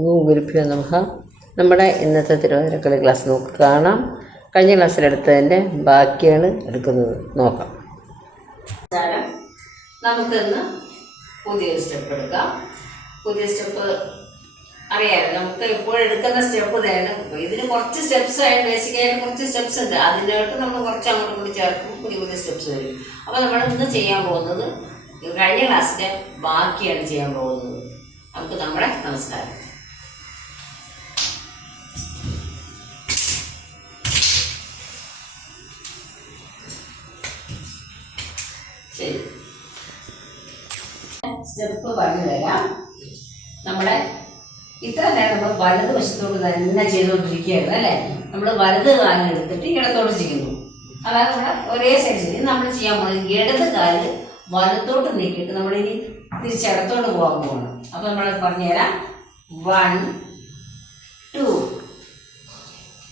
ഓം ഗുരുഭ്യോ നമഃ. നമ്മുടെ ഇന്നത്തെ തിരുവാതിരക്കളി ക്ലാസ് നമുക്ക് കാണാം. കഴിഞ്ഞ ക്ലാസ്സിലെടുത്തതിൻ്റെ ബാക്കിയാണ് എടുക്കുന്നത്. നോക്കാം. നമുക്കിന്ന് പുതിയൊരു സ്റ്റെപ്പ് എടുക്കാം. പുതിയ സ്റ്റെപ്പ് അറിയാമല്ലോ, നമുക്ക് എപ്പോഴും എടുക്കുന്ന സ്റ്റെപ്പ് തന്നെ. ഇതിന് കുറച്ച് സ്റ്റെപ്സ് ആയിട്ട് ബേസിക്കായിട്ട് കുറച്ച് സ്റ്റെപ്സ് ഉണ്ട്. അതിനോട്ട് നമ്മൾ കുറച്ച് അങ്ങോട്ട് കൂടി ചേർക്കും, പുതിയ പുതിയ സ്റ്റെപ്സ് വരും. അപ്പോൾ നമ്മൾ ഇന്ന് ചെയ്യാൻ പോകുന്നത് കഴിഞ്ഞ ക്ലാസ്സിൻ്റെ ബാക്കിയാണ് ചെയ്യാൻ പോകുന്നത്. നമുക്ക് നമ്മുടെ നമസ്കാരം. ശരി, സ്റ്റെപ്പ് പറഞ്ഞു തരാം. നമ്മുടെ ഇത്ര നേരം നമ്മൾ വലത് വശത്തോട് തന്നെ ചെയ്തുകൊണ്ടിരിക്കുകയായിരുന്നു അല്ലേ. നമ്മൾ വലത് കാലം എടുത്തിട്ട് ഇടത്തോട്ട് ചെയ്യുന്നു. അതായത് നമ്മുടെ ഒരേ സൈഡ് നമ്മൾ ചെയ്യാൻ പോകുന്നത് ഇടത് കാല് വലത്തോട്ട് നീക്കിയിട്ട് നമ്മളിനി തിരിച്ചിടത്തോട്ട് പോകാൻ പോകണം. അപ്പോൾ നമ്മൾ പറഞ്ഞുതരാം. 1 2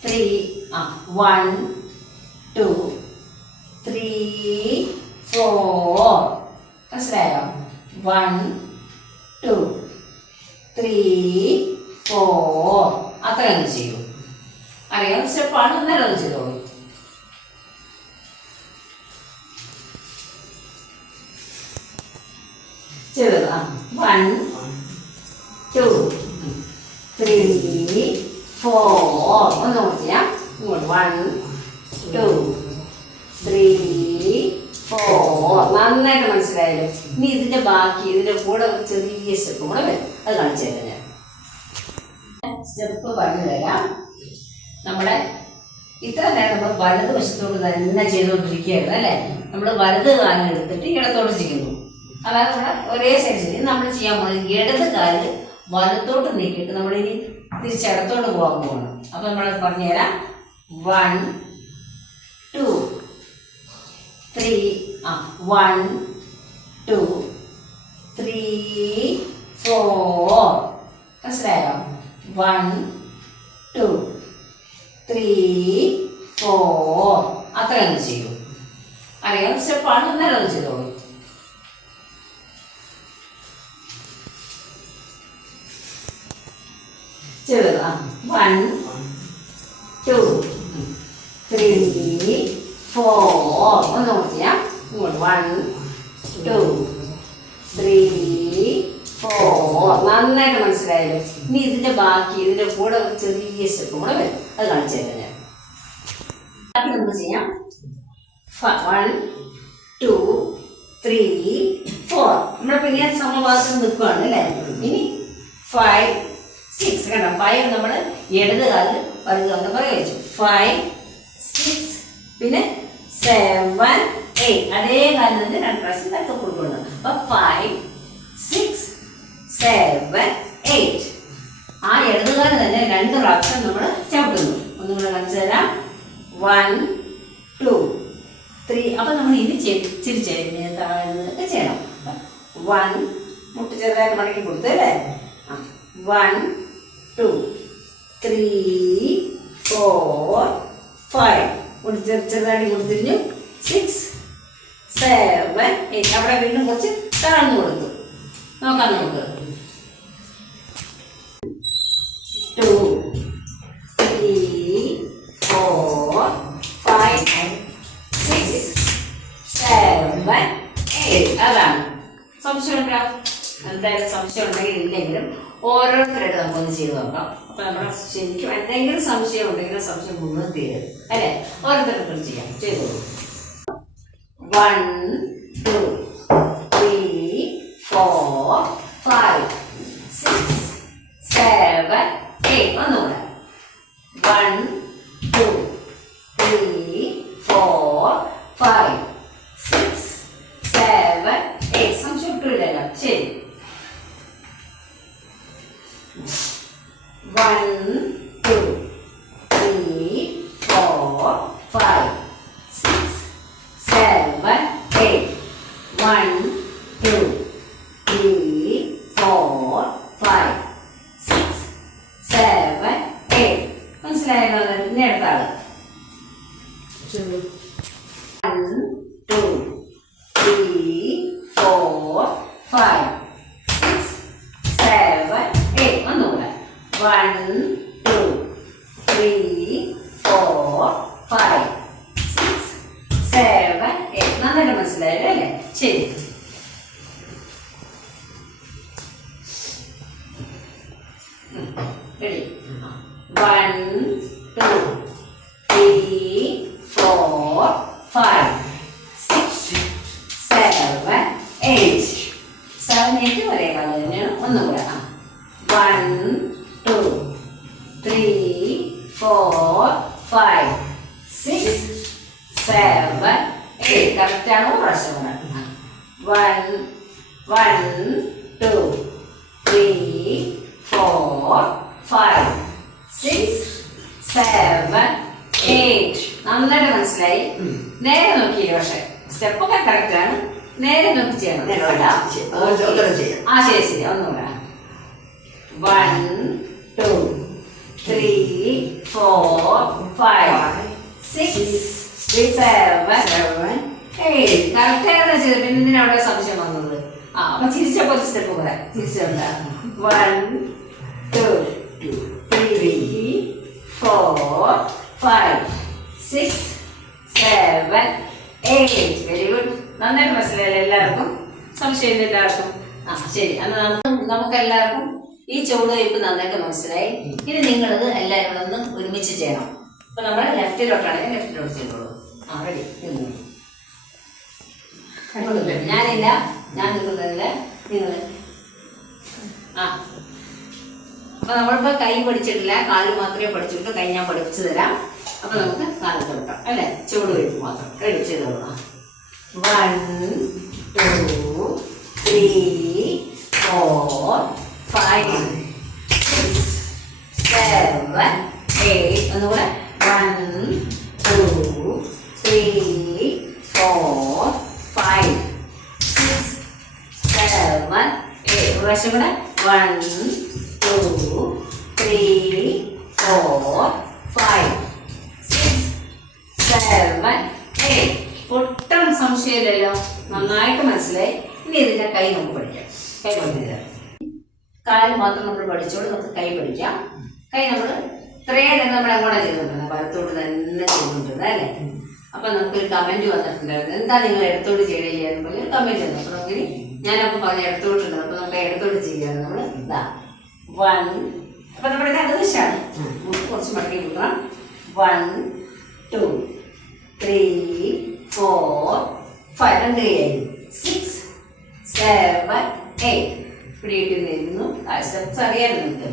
3 1 2 3 4 മനസ്സിലായോ? 1 2 3 4 അത്രയൊന്ന് ചെയ്തു. അറിയാം സ്റ്റെപ്പാണ്. അന്നേരം ഒന്ന് ചെയ്തോളൂ. ചെയ്തത് 1 2 3 4 ഒന്ന് നോക്കിയാൽ ഇങ്ങോട്ട് 1 2 3 4 നന്നായിട്ട് മനസ്സിലായല്ലോ. ഇനി ഇതിന്റെ ബാക്കി ഇതിന്റെ കൂടെ ഒരു ചെറിയ സ്റ്റെപ്പ് കൂടെ വരും. അത് കാണിച്ചു തരാം. ഞാൻ സ്റ്റെപ്പ് പറഞ്ഞു തരാം. നമ്മുടെ ഇത്ര നേരം നമ്മൾ വലത് വശത്തോട് തന്നെ ചെയ്തുകൊണ്ടിരിക്കുകയായിരുന്നു അല്ലേ. നമ്മൾ വലത് കാലം എടുത്തിട്ട് ഇടത്തോട്ട് ചെയ്യുന്നു. അതായത് നമ്മുടെ ഒരേ സൈഡ് നമ്മൾ ചെയ്യാൻ പോകുന്നത് ഇടത് കാല് വലത്തോട്ട് നീക്കിയിട്ട് നമ്മളിനി തിരിച്ചിടത്തോട്ട് പോകാൻ പോകണം. അപ്പോൾ നമ്മൾ പറഞ്ഞുതരാം. 1 2 3 1 2 3 4 മനസ്സിലായോ? 1 2 3 4 അത്രയൊന്ന് ചെയ്തു. അറിയാം സ്റ്റെപ്പാണ്. അന്നേരം ഒന്ന് ചെയ്തോളൂ. ചെയ്തത് 1 2 3 4 ഒന്ന് നോക്കിയാൽ ഇങ്ങോട്ട് 1 2 3 4 നന്നായിട്ട് മനസ്സിലായല്ലോ. ഇനി ഇതിന്റെ ബാക്കി ഇതിന്റെ കൂടെ ഒരു ചെറിയ സ്റ്റെപ്പ് കൂടെ വരും. അത് കാണിച്ചു തരാം. ഞാൻ ബാക്കി നമുക്ക് ചെയ്യാം. 1 2 3 4 നമ്മളിപ്പോൾ ഇങ്ങനെ സമഭാഗത്ത് നിൽക്കുകയാണ് അല്ലേ. ഇനി 5 6 കണ്ടോ. 5 നമ്മൾ ഇടത് കാലിൽ വലുത് കൊണ്ട് പ്രയോഗിച്ചു. 5 6 പിന്നെ 7 8 അതേ കാലിൽ തന്നെ 2 പ്രാവശ്യം തക്ക കൊടുക്കണം. അപ്പൊ 5 6 7 8 ആ ഇടതുകാലം തന്നെ 2 പ്രാവശ്യം നമ്മൾ ചവിട്ടുന്നു. ഒന്നും കൂടെ കാണിച്ചു തരാം. 1 2 3 അപ്പൊ നമ്മൾ ഇനി ചിരിച്ചൊക്കെ ചെയ്യണം. 1 മുട്ട് ചെറുതായിട്ട് മടക്കി കൊടുത്തു അല്ലേ. 1 2 3 4 5 ചെറുതായിട്ട് കൊടുത്തിരിഞ്ഞു. 6 7 8 അവിടെ വീണ്ടും കുറച്ച് താഴ്ന്നു കൊടുത്തു. നോക്കാം നമുക്ക്. 2 3 4 5 6 7 8 അതാണ്. സംശയം ഉണ്ടോ? എന്തായാലും സംശയം ഉണ്ടെങ്കിൽ ഇല്ലെങ്കിലും ഓരോരുത്തരായിട്ട് നമുക്കൊന്ന് ചെയ്ത് നോക്കാം. അപ്പൊ നമ്മുടെ ശരിക്കും എന്തെങ്കിലും സംശയം ഉണ്ടെങ്കിൽ സംശയം മുഴുവൻ തീരും അല്ലേ. ഓരോരുത്തർക്കും ചെയ്യാം. ചെയ്തോളൂ. 1 2 3 4 5 6 7 8 ഒന്നുകൂടെ 1 2 3 4 5 6 7 8 സംശയം ഇട്ടില്ലല്ലോ. ശരി. 1 2 3 4 5 6 7 8 1 2 3 4 5 6 7 8 മനസ്സിലായല്ലോ. ഇനി അടുത്ത ആള് 1 2 3 4 5 6 7 8 ഒന്നുകൂടെ 3, 4, 5, 6, 7, 8. നന്നായിട്ട് മനസ്സിലായല്ലോ അല്ലേ? ശരി. റെഡി? 1, 2, 3, 4, 5, 6, 7, 8. 7, 8 ഒരേ കളർ തന്നെയാണ്. ഒന്നും കൂടെ. 1, 2, 3, 4, 5, 6, 7, 8. കറക്റ്റാണോ? പ്രാവശ്യം 1, 2, 3, 4, 5, 6, 7, 8. നന്നായിട്ട് മനസ്സിലായി. നേരെ നോക്കിയില്ല, പക്ഷെ സ്റ്റെപ്പൊക്കെ കറക്റ്റാണ്. നേരെ നോക്കി ചെയ്യണം. ശരി ശരി. ഒന്നുകൂടെ. 1, 2, 3, 4, 5, 6, 7, 8. കറക്റ്റായിരുന്നു ചെയ്തത്. പിന്നെ ഇതിന് അവിടെ സംശയം വന്നത്. അപ്പൊ ചിരിച്ചപ്പോ സ്റ്റെപ്പ് കൂടെ തിരിച്ചുണ്ട്. 1, 2, 3, 4, 5, 6, 7, 8. Very good. നന്നായിട്ട് മനസ്സിലായില്ലേ എല്ലാവർക്കും? സംശയമില്ല എല്ലാവർക്കും? ശരി. എന്നാൽ നമുക്ക് എല്ലാവർക്കും ഈ ചുവടുവയ്പ്പ് നന്നായിട്ട് മനസ്സിലായി. ഇനി നിങ്ങളിത് എല്ലാവരും ഒന്ന് ഒരുമിച്ച് ചെയ്യണം. അപ്പൊ നമ്മൾ ലെഫ്റ്റിലോട്ടാണെങ്കിൽ ലെഫ്റ്റിലോട്ട് ചെയ്തോളൂ. റെഡി? ഞാനില്ല, ഞാൻ നിൽക്കുന്നില്ല, നിങ്ങൾ. അപ്പൊ നമ്മളിപ്പോ കൈ പഠിച്ചിട്ടില്ല, കാല് മാത്രമേ പഠിച്ചിട്ടുള്ളൂ. കൈ ഞാൻ പഠിപ്പിച്ചു തരാം. അപ്പൊ നമുക്ക് കാലത്ത് വിട്ടാം അല്ലേ? ചുവടുവയ്പ്പ് മാത്രം. റെഡി? ചെയ്തോളൂ. 1, 2, 3, 4, 5, 6, 7, 8. ഒന്നുകൂടെ. 1, 2, 3, 4, 5, 6, 7, 8. ഒരു പ്രാവശ്യം കൂടെ. 1, 2, 3, 4, 5, 6, 7, 8. ഒട്ടും സംശയമില്ലല്ലോ? നന്നായിട്ട് മനസ്സിലായി. ഇനി ഇതിന്റെ കൈ നമുക്ക് പഠിക്കാം. കൈ പഠിക്കാം. കാല് മാത്രം നമ്മൾ പഠിച്ചോളൂ. നമുക്ക് കൈ പഠിക്കാം. കൈ നമ്മൾ ഇത്രയും തന്നെ നമ്മൾ എങ്ങോട്ടാ ചെയ്തുകൊണ്ടിരുന്നത്? വലത്തോട്ട് തന്നെ ചെയ്തുകൊണ്ടിരുന്നത് അല്ലേ? അപ്പൊ നമുക്കൊരു കമന്റ് വന്നിട്ടുണ്ടായിരുന്നു. എന്താ നിങ്ങൾ ഇടത്തോട്ട് ചെയ്യണമെന്ന് പറഞ്ഞൊരു കമന്റ് വന്നു. അപ്പൊ നമുക്ക് ഞാനപ്പോ പറഞ്ഞ ഇടത്തോട്ടുണ്ട്. അപ്പൊ നമുക്ക് ഇടത്തോട്ട് ചെയ്യാറ്. നമ്മൾ ഇതാ 1. അപ്പൊ നമ്മുടെ ഇത് ഇടതുവശാണ്. നമുക്ക് കുറച്ച് മടക്കി കൊടുക്കണം. 1, 2, 3, 4, 5. 2 കൈയായിരുന്നു. 6, 7, 8. പിടിയിട്ടിരുന്നു. സ്റ്റെപ്സ് അറിയാമല്ലോ നിങ്ങൾക്ക്.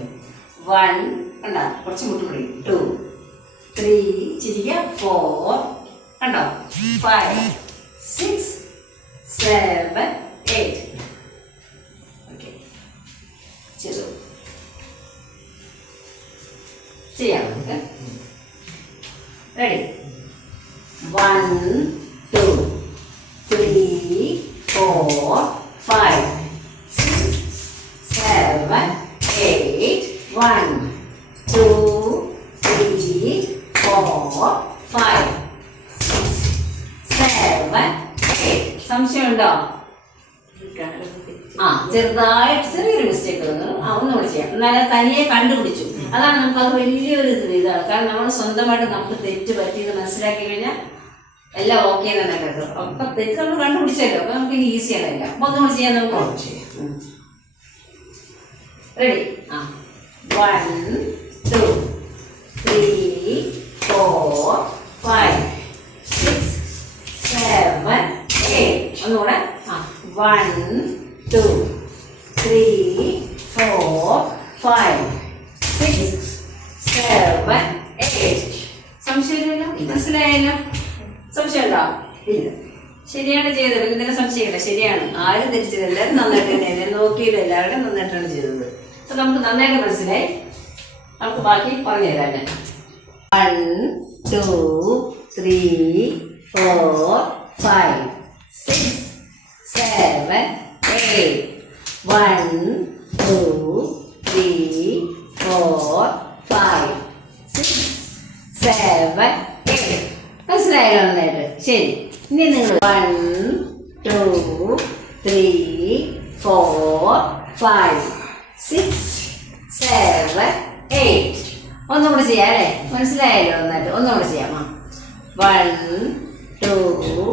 1 കണ്ടോ? കുറച്ച് മുട്ടുപിടി. 2, 3 ചിരിക്കുക. 4 കണ്ടോ? 5, 6, 7, 8. ഓക്കെ, ചെയ്തു. ചെയ്യാം നമുക്ക്. റെഡി? 1, 2, 3, 4, 5, 6, 7, 8. 1, 2, 3, 4, 5, 6, 7, 8. സംശയമുണ്ടോ? ചെറുതായിട്ട് ചെറിയൊരു മിസ്റ്റേക്ക് വന്നു. ഒന്നുകൂടി ചെയ്യാം. എന്നാലും തനിയെ കണ്ടുപിടിച്ചു. അതാണ് നമുക്കത് വലിയൊരു ഇതാണ്. കാരണം നമ്മൾ സ്വന്തമായിട്ട് നമുക്ക് തെറ്റ് പറ്റിയെന്ന് മനസ്സിലാക്കി കഴിഞ്ഞാൽ എല്ലാം ഓക്കെ തന്നെ കേട്ടോ. അപ്പൊ തെറ്റ് നമ്മൾ കണ്ടുപിടിച്ചല്ലോ. അപ്പൊ നമുക്ക് ഇനി ഈസിയാണ് എല്ലാം. അപ്പൊ ഒന്നുകൂടി ചെയ്യാൻ നമുക്ക് ചെയ്യാം. റെഡി? 1, 2, 3, 4, 5, 6, 7, 8. ഒന്നുകൂടെ. 1, 2, 3, 4, 5, 6, 7, 8. സംശയമില്ലല്ലോ? മനസ്സിലായല്ലോ? സംശയമുണ്ടോ? ഇല്ല. ശരിയാണ് ചെയ്തത്. ഇതിന്റെ സംശയമില്ല. ശരിയാണ്. ആരും തെറ്റിച്ചത്. എല്ലാവരും നന്നായിട്ട് തന്നെ നോക്കിയത്. എല്ലാവരും നന്നായിട്ടാണ് ചെയ്തത്. അപ്പൊ നമുക്ക് നന്നായിട്ട് മനസ്സിലായി. നമുക്ക് ബാക്കി പറഞ്ഞു തരാം ഞാൻ. 1, 2, 3, 4, 5, 6, 7, 8. 1, 2, 3, 4, 5, 6, 7, 8. മനസ്സിലായല്ലോ നന്നായിട്ട്? ശരി. ഇനി നിങ്ങൾ 1, 2, 3, 4, 5, 6, 7, 8. ഒന്നുകൂടെ ചെയ്യാം അല്ലേ? മനസ്സിലായല്ലോ നന്നായിട്ട്. ഒന്നുകൂടെ ചെയ്യാം. 1 2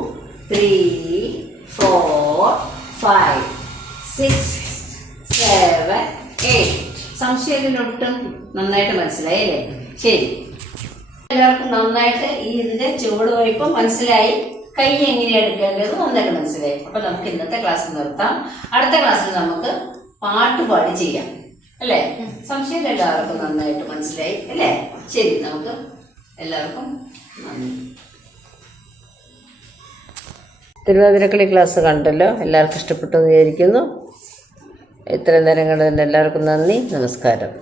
3 4 5 6 7 8. സംശയത്തിനൊട്ടും നന്നായിട്ട് മനസ്സിലായില്ലേ? ശരി, എല്ലാവർക്കും നന്നായിട്ട് ഈ ഇതിന്റെ ചുവട് വയ്പം മനസ്സിലായി. കൈ എങ്ങനെയാണ് എടുക്കേണ്ടത് നന്നായിട്ട് മനസ്സിലായി. അപ്പൊ നമുക്ക് ഇന്നത്തെ ക്ലാസ് നിർത്താം. അടുത്ത ക്ലാസ്സിൽ നമുക്ക് പാട്ടുപാടി ചെയ്യാം അല്ലേ? സംശയം എല്ലാവർക്കും നന്നായിട്ട് മനസ്സിലായി അല്ലേ? ശരി, നമുക്ക് എല്ലാവർക്കും നന്ദി. തിരുവാതിരക്കളി ക്ലാസ് കണ്ടല്ലോ, എല്ലാവർക്കും ഇഷ്ടപ്പെട്ടു എന്ന് വിചാരിക്കുന്നു. ഇത്രയും നേരം കണ്ടതിന് എല്ലാവർക്കും നന്ദി. നമസ്കാരം.